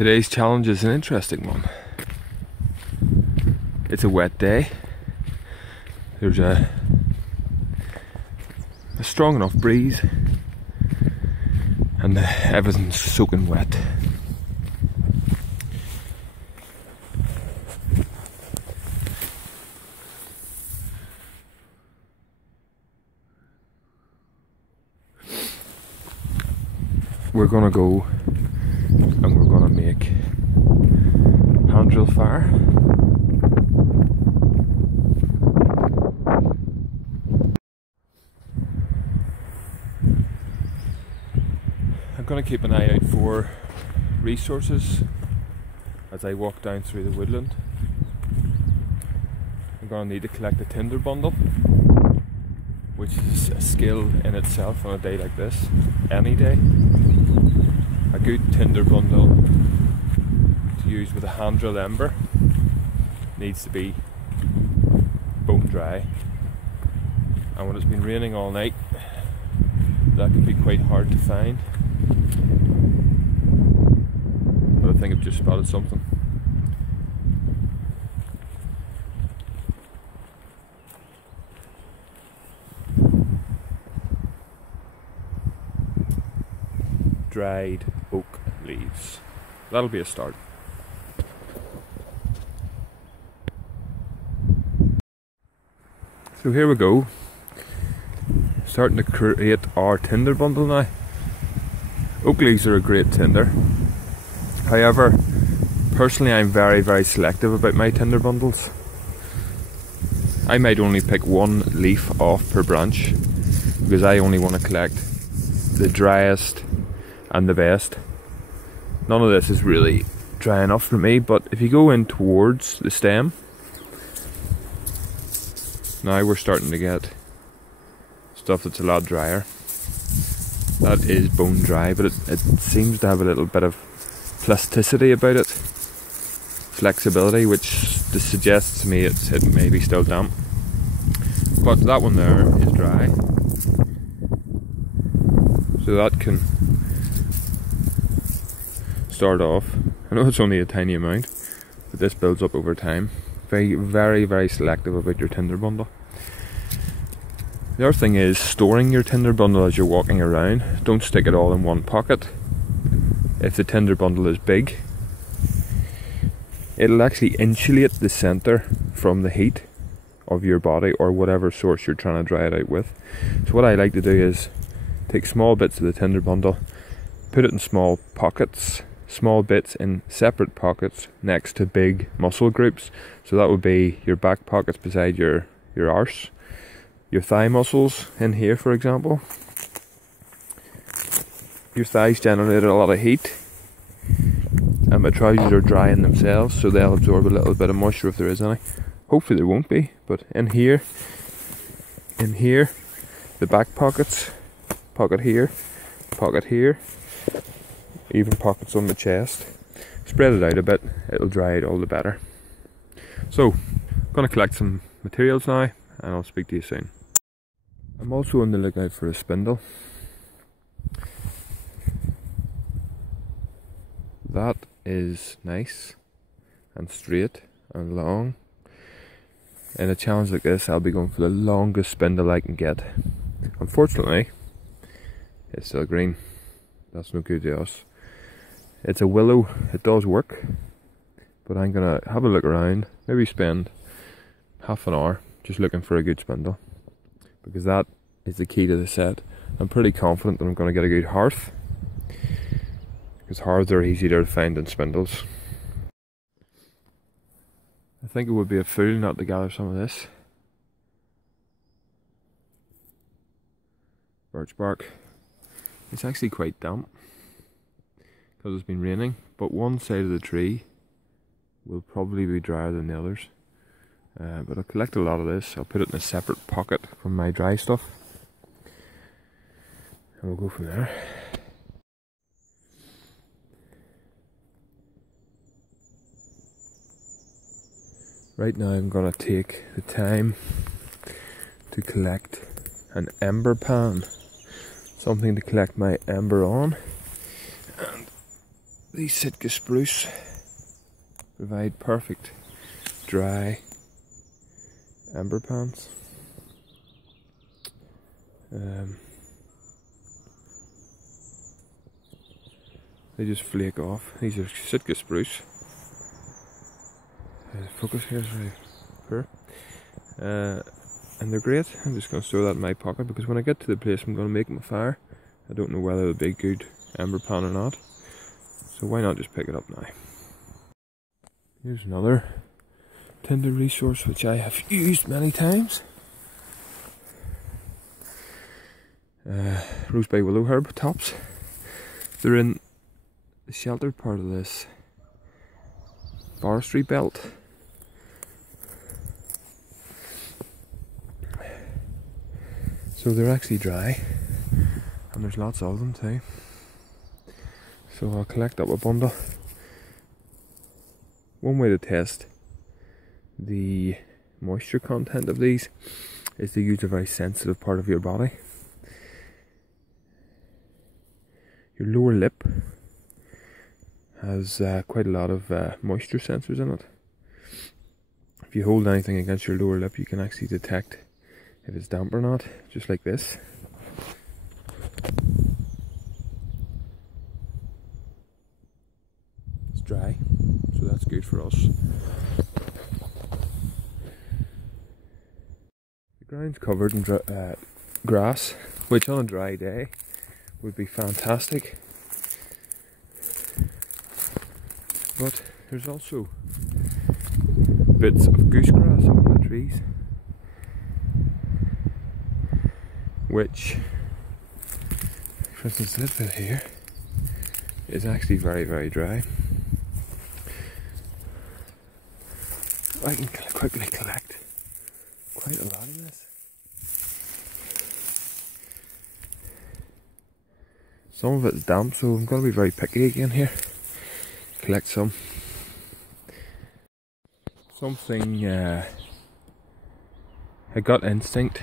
Today's challenge is an interesting one. It's a wet day. There's a strong enough breeze and everything's soaking wet. We're gonna go and we're gonna make hand drill fire. I'm gonna keep an eye out for resources as I walk down through the woodland. I'm gonna need to collect a tinder bundle, which is a skill in itself on a day like this, any day. A good tinder bundle to use with a hand drill ember needs to be bone dry, and when it's been raining all night that can be quite hard to find, but I think I've just spotted something. Dried oak leaves. That'll be a start. So here we go. Starting to create our tinder bundle now. Oak leaves are a great tinder. However, personally I'm very selective about my tinder bundles. I might only pick one leaf off per branch because I only want to collect the driest and the best. None of this is really dry enough for me, but if you go in towards the stem, now we're starting to get stuff that's a lot drier. That is bone dry, but it seems to have a little bit of plasticity about it, flexibility, which suggests to me it may be still damp. But that one there is dry, so that can start off. I know it's only a tiny amount, but this builds up over time. Very selective about your tinder bundle. The other thing is storing your tinder bundle as you're walking around. Don't stick it all in one pocket. If the tinder bundle is big, it'll actually insulate the centre from the heat of your body or whatever source you're trying to dry it out with. So what I like to do is take small bits of the tinder bundle, put it in small pockets, small bits in separate pockets next to big muscle groups. So that would be your back pockets beside your arse, your thigh muscles in here, for example. Your thighs generate a lot of heat, and my trousers are dry in themselves, so they'll absorb a little bit of moisture if there is any. Hopefully there won't be, but in here, the back pockets, pocket here, even pockets on the chest. Spread it out a bit, it'll dry it all the better. So, I'm going to collect some materials now, and I'll speak to you soon. I'm also on the lookout for a spindle. That is nice and straight and long. In a challenge like this, I'll be going for the longest spindle I can get. Unfortunately, it's still green. That's no good to us. It's a willow, it does work, but I'm gonna have a look around, maybe spend half an hour just looking for a good spindle, because that is the key to the set. I'm pretty confident that I'm gonna get a good hearth, because hearths are easier to find than spindles. I think it would be a fool not to gather some of this birch bark. It's actually quite damp because it's been raining, but one side of the tree will probably be drier than the others. But I'll collect a lot of this. I'll put it in a separate pocket from my dry stuff, and we'll go from there. Right now I'm going to take the time to collect an ember pan, something to collect my ember on, and These Sitka spruce provide perfect dry ember pans. They just flake off. These are Sitka spruce. Focus here is very poor. And they're great. I'm just going to store that in my pocket because when I get to the place I'm going to make my fire, I don't know whether it'll be a good ember pan or not. So why not just pick it up now? Here's another tinder resource which I have used many times. Rosebay willow herb tops. They're in the sheltered part of this forestry belt. So they're actually dry, and there's lots of them too. So I'll collect up a bundle. One way to test the moisture content of these is to use a very sensitive part of your body. Your lower lip has quite a lot of moisture sensors in it. If you hold anything against your lower lip, you can actually detect if it's damp or not, just like this. It's dry, so that's good for us. The ground's covered in grass, which on a dry day would be fantastic. But there's also bits of goose grass up in the trees, which, for instance, this bit here is actually very, very dry. I can quickly collect quite a lot of this. Some of it's damp, so I'm going to be very picky again here. Collect some. Something, a gut instinct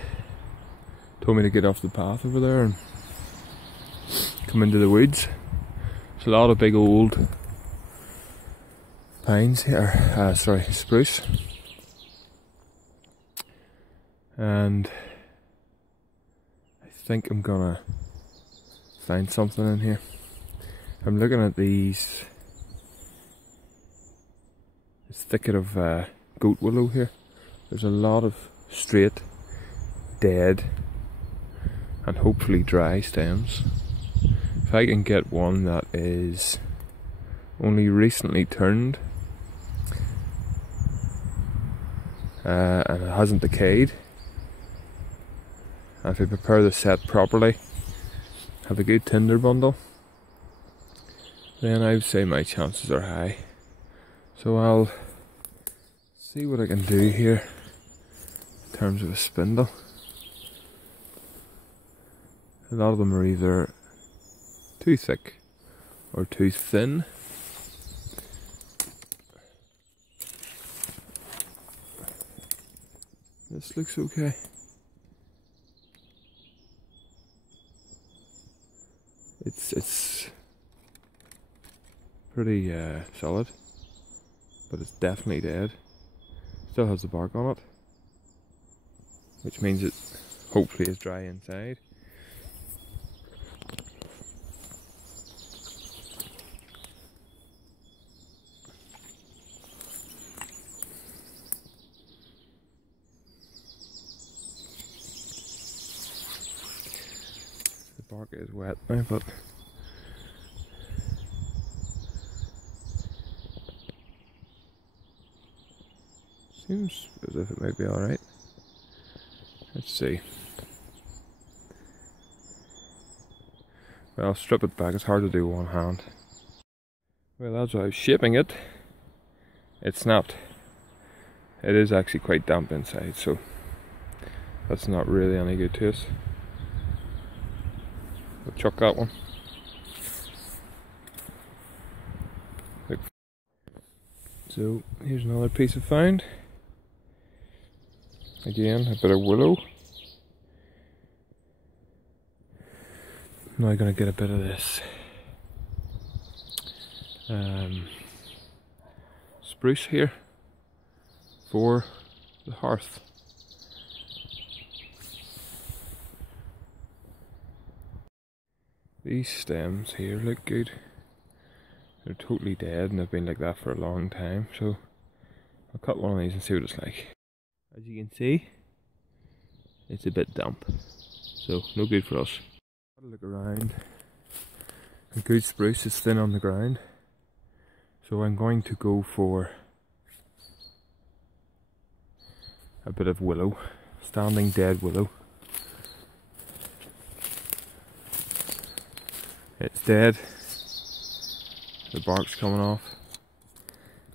told me to get off the path over there and come into the woods. There's a lot of big old pines here, spruce. And I think I'm gonna find something in here. I'm looking at this thicket of goat willow here. There's a lot of straight, dead, and hopefully dry stems. If I can get one that is only recently turned and it hasn't decayed, and if I prepare the set properly, have a good tinder bundle, then I would say my chances are high. So I'll see what I can do here in terms of a spindle. A lot of them are either too thick or too thin. This looks okay. It's pretty solid, but it's definitely dead. Still has the bark on it, which means it hopefully is dry inside. The bark is wet now, but seems as if it might be alright. Let's see. Well, I'll strip it back. It's hard to do with one hand. Well, as I was shaping it, it snapped. It is actually quite damp inside, so that's not really any good to us. We'll chuck that one. So here's another piece I found. Again, a bit of willow. Now I'm going to get a bit of this spruce here for the hearth. These stems here look good. They're totally dead and they've been like that for a long time, so I'll cut one of these and see what it's like. As you can see, it's a bit damp, so no good for us. Have a look around. A good spruce is thin on the ground, so I'm going to go for a bit of willow, standing dead willow. It's dead, the bark's coming off.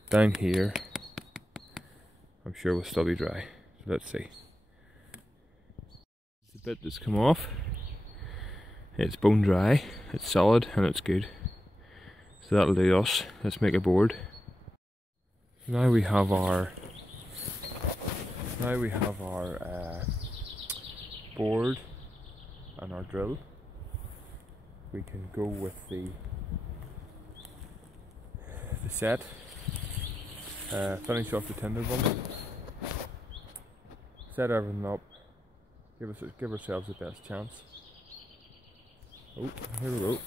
Down here, I'm sure will still be dry, so let's see. The bit that's come off, it's bone dry, it's solid and it's good. So that'll do us. Let's make a board. Now we have our board and our drill. We can go with the set. Finish off the tinder bump. Set everything up. Give ourselves the best chance. Oh, here we go.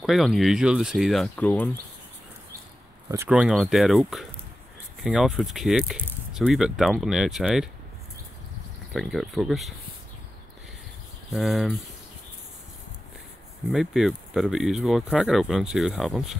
Quite unusual to see that growing. It's growing on a dead oak. King Alfred's cake. It's a wee bit damp on the outside. If I can get it focused. It might be a bit of it usable. I'll crack it open and see what happens.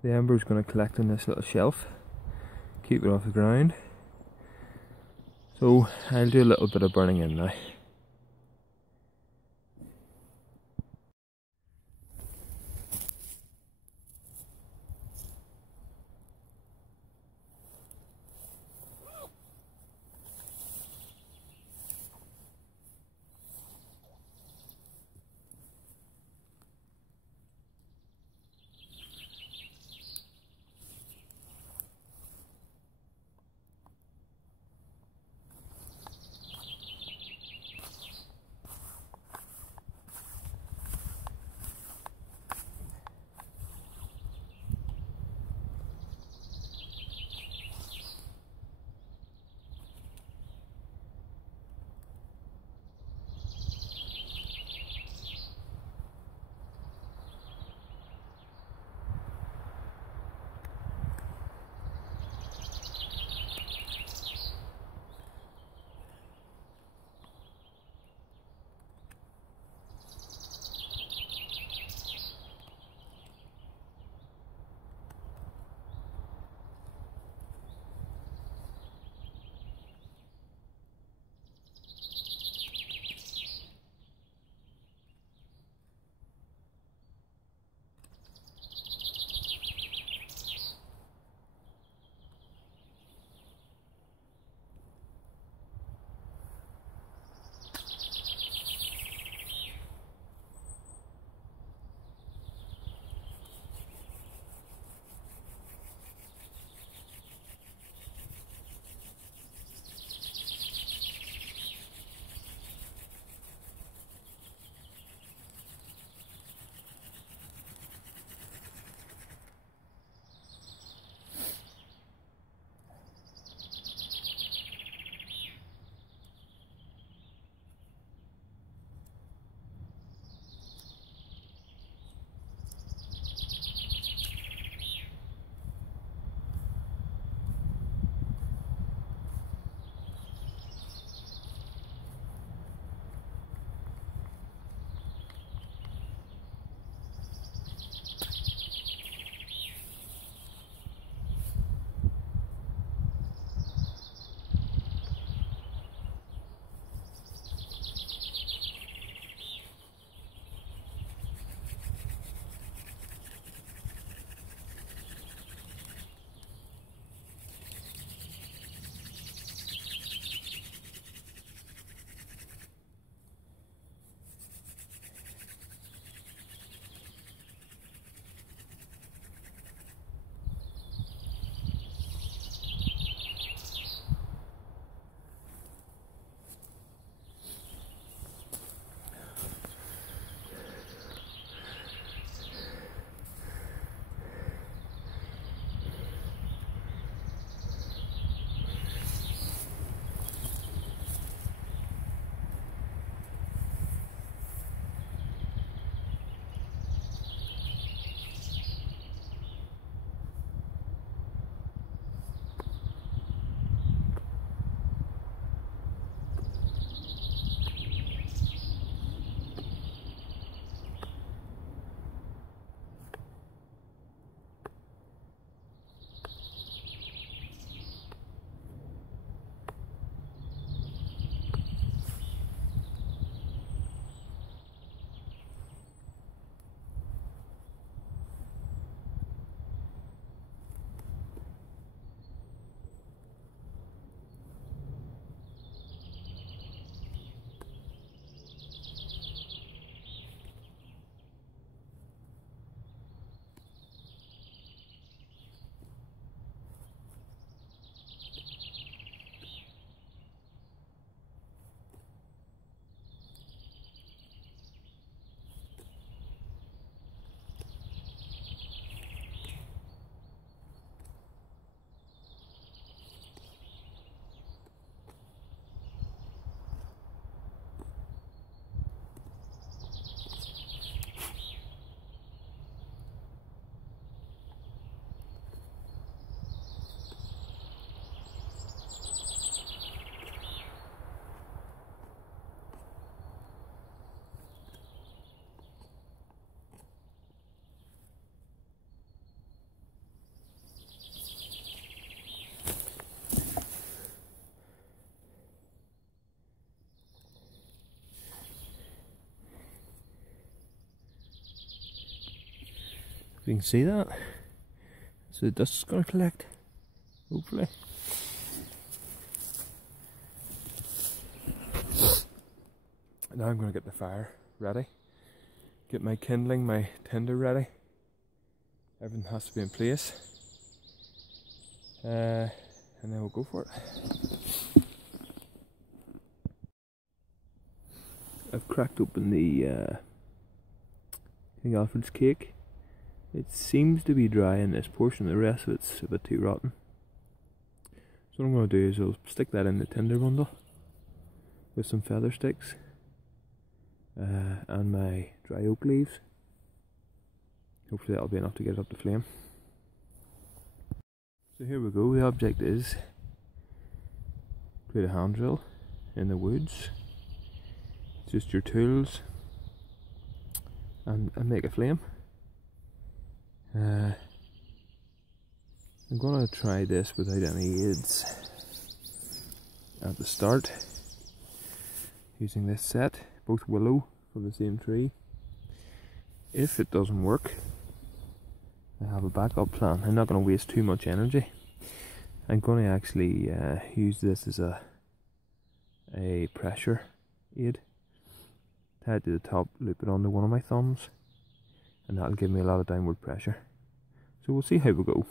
The ember's going to collect on this little shelf, keep it off the ground. So I'll do a little bit of burning in now. You can see that. So the dust is going to collect, hopefully. Now I'm going to get the fire ready. Get my kindling, my tinder ready. Everything has to be in place. And then we'll go for it. I've cracked open the King Alfred's cake. It seems to be dry in this portion, the rest of it's a bit too rotten. So what I'm going to do is I'll stick that in the tinder bundle with some feather sticks and my dry oak leaves. Hopefully that'll be enough to get it up the flame. So here we go, the object is create a hand drill in the woods. Just your tools and make a flame. I'm going to try this without any aids at the start, using this set, both willow from the same tree. If it doesn't work, I have a backup plan. I'm not going to waste too much energy. I'm going to actually use this as a pressure aid. Tie it to the top, loop it onto one of my thumbs, and that'll give me a lot of downward pressure. So we'll see how we go.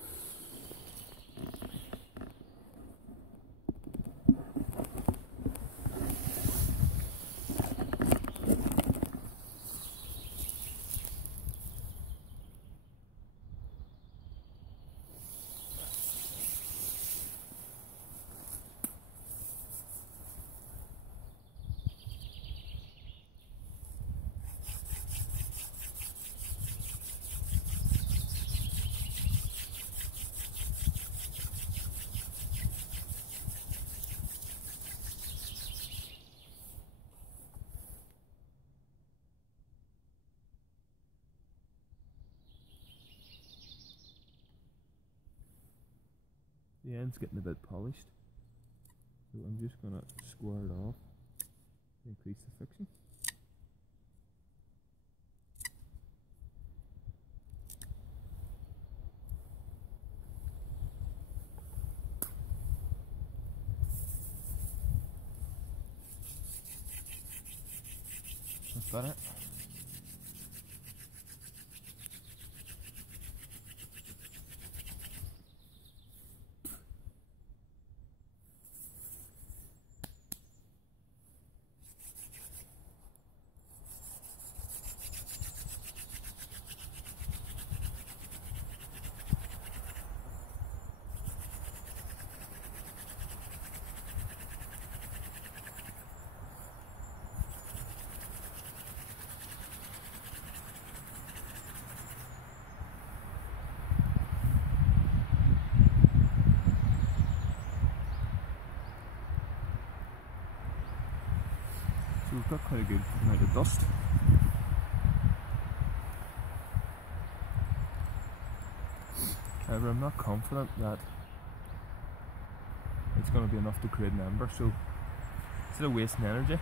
The end's getting a bit polished, so I'm just going to square it off to increase the friction. That's better. So we've got quite a good amount of dust. However, I'm not confident that it's going to be enough to create an ember, so instead of wasting energy,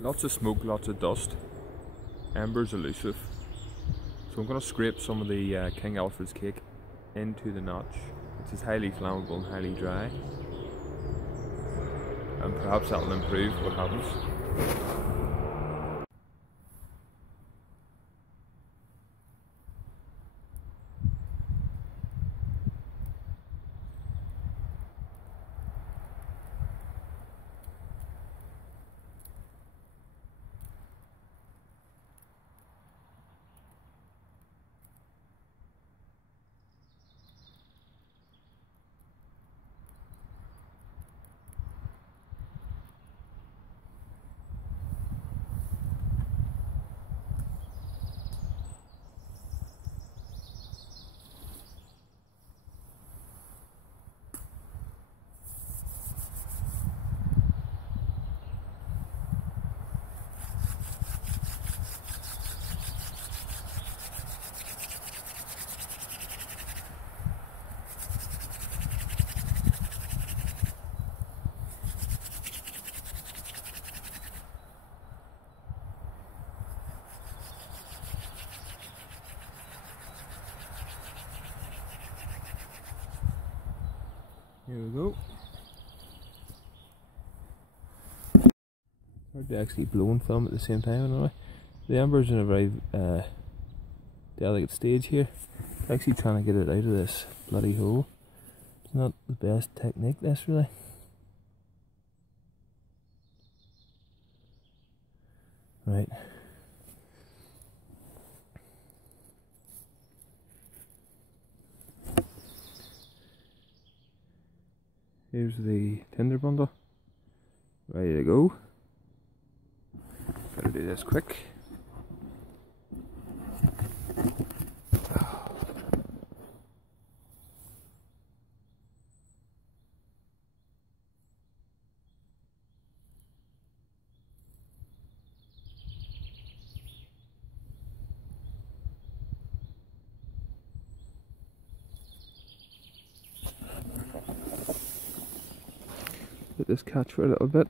Lots of smoke, lots of dust. Ember's elusive. So I'm going to scrape some of the King Alfred's cake into the notch, which is highly flammable and highly dry. And perhaps that'll improve what happens. Here we go. Hard to actually blow and film at the same time anyway. The ember's in a very delicate stage here. Actually trying to get it out of this bloody hole. It's not the best technique, this really. Right. Here's the tinder bundle, ready to go. Gotta do this quick. Let this catch for a little bit.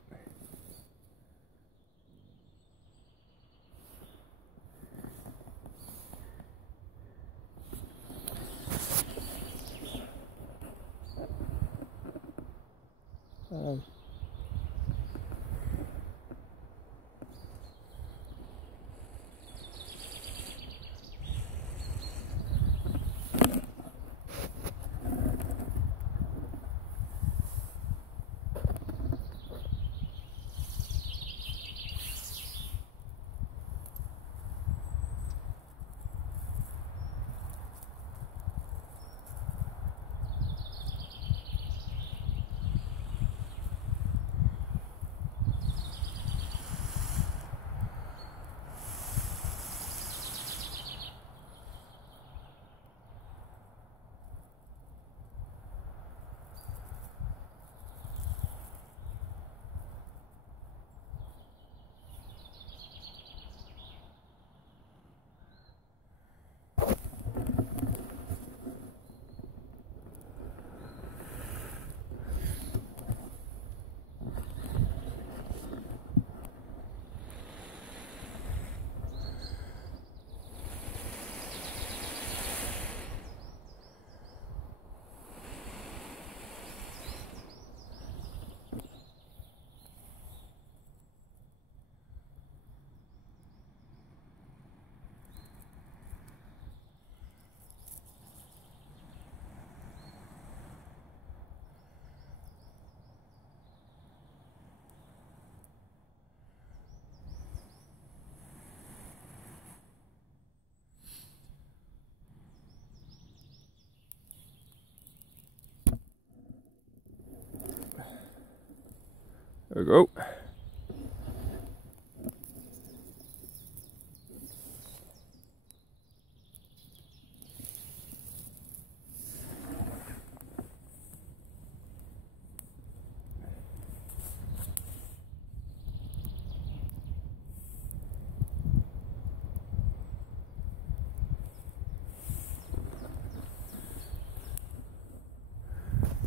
There we go.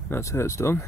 That's how it's done.